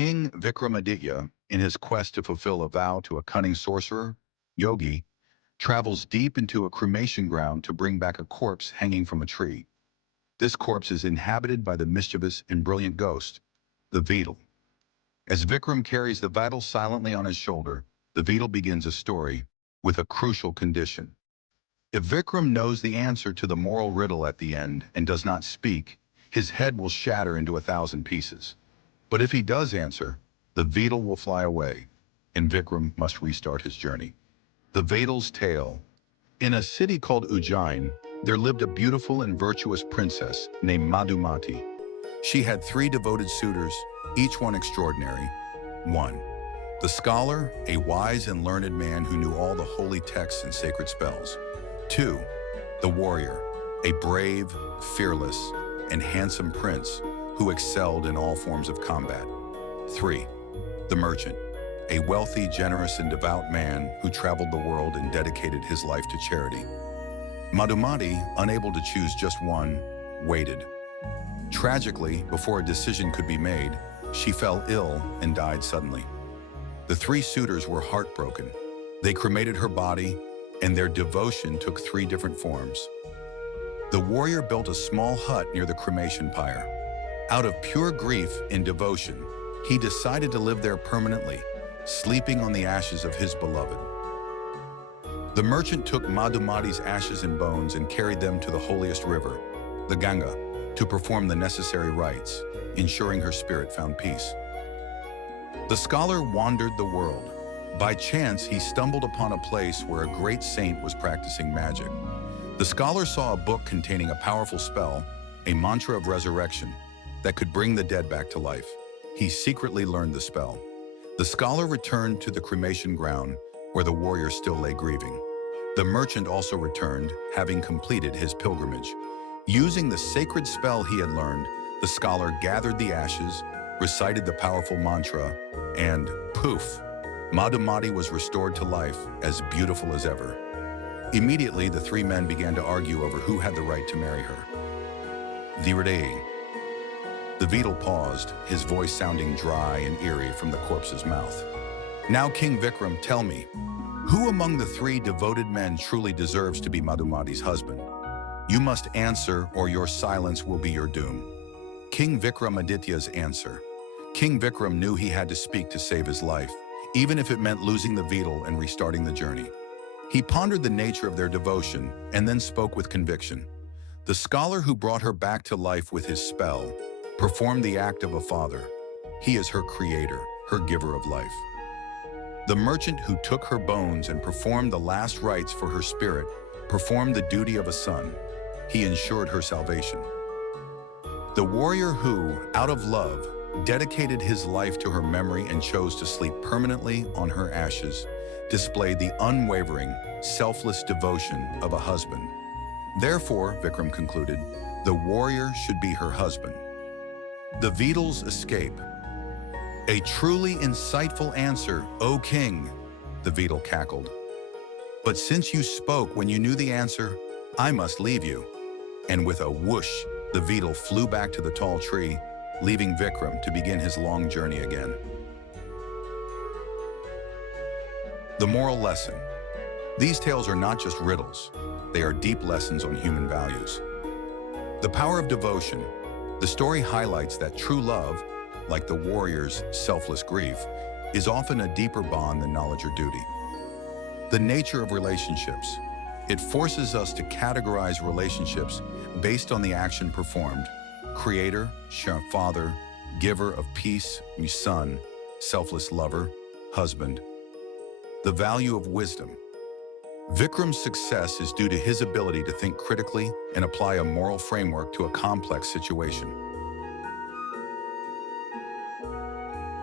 King Vikramaditya, in his quest to fulfill a vow to a cunning sorcerer, Yogi, travels deep into a cremation ground to bring back a corpse hanging from a tree. This corpse is inhabited by the mischievous and brilliant ghost, the Vetal. As Vikram carries the Vetal silently on his shoulder, the Vetal begins a story with a crucial condition. If Vikram knows the answer to the moral riddle at the end and does not speak, his head will shatter into 1,000 pieces. But if he does answer, the Vetal will fly away, and Vikram must restart his journey. The Vetal's tale. In a city called Ujjain, there lived a beautiful and virtuous princess named Madhumati. She had 3 devoted suitors, each one extraordinary. 1. The scholar, a wise and learned man who knew all the holy texts and sacred spells. 2. The warrior, a brave, fearless, and handsome prince who excelled in all forms of combat. 3. The merchant, a wealthy, generous, and devout man who traveled the world and dedicated his life to charity. Madhumati, unable to choose just one, waited. Tragically, before a decision could be made, she fell ill and died suddenly. The 3 suitors were heartbroken. They cremated her body, and their devotion took 3 different forms. The warrior built a small hut near the cremation pyre. Out of pure grief and devotion, he decided to live there permanently, sleeping on the ashes of his beloved. The merchant took Madhumati's ashes and bones and carried them to the holiest river, the Ganga, to perform the necessary rites, ensuring her spirit found peace. The scholar wandered the world. By chance, he stumbled upon a place where a great saint was practicing magic. The scholar saw a book containing a powerful spell, a mantra of resurrection, that could bring the dead back to life. He secretly learned the spell. The scholar returned to the cremation ground, where the warrior still lay grieving. The merchant also returned, having completed his pilgrimage. Using the sacred spell he had learned, the scholar gathered the ashes, recited the powerful mantra, and poof, Madhumati was restored to life, as beautiful as ever. Immediately, the 3 men began to argue over who had the right to marry her. Riddle. The Vetal paused, his voice sounding dry and eerie from the corpse's mouth. Now, King Vikram, tell me, who among the 3 devoted men truly deserves to be Madhumati's husband? You must answer, or your silence will be your doom. King Vikramaditya's answer. King Vikram knew he had to speak to save his life, even if it meant losing the Vetal and restarting the journey. He pondered the nature of their devotion and then spoke with conviction. The scholar who brought her back to life with his spell performed the act of a father. He is her creator, her giver of life. The merchant who took her bones and performed the last rites for her spirit performed the duty of a son. He ensured her salvation. The warrior who, out of love, dedicated his life to her memory and chose to sleep permanently on her ashes, displayed the unwavering, selfless devotion of a husband. Therefore, Vikram concluded, the warrior should be her husband. The Vetal's escape. A truly insightful answer, O king, the Vetal cackled. But since you spoke when you knew the answer, I must leave you. And with a whoosh, the Vetal flew back to the tall tree, leaving Vikram to begin his long journey again. The moral lesson. These tales are not just riddles. They are deep lessons on human values. The power of devotion. The story highlights that true love, like the warrior's selfless grief, is often a deeper bond than knowledge or duty. The nature of relationships. It forces us to categorize relationships based on the action performed. Creator, father, giver of peace, son, selfless lover, husband. The value of wisdom. Vikram's success is due to his ability to think critically and apply a moral framework to a complex situation.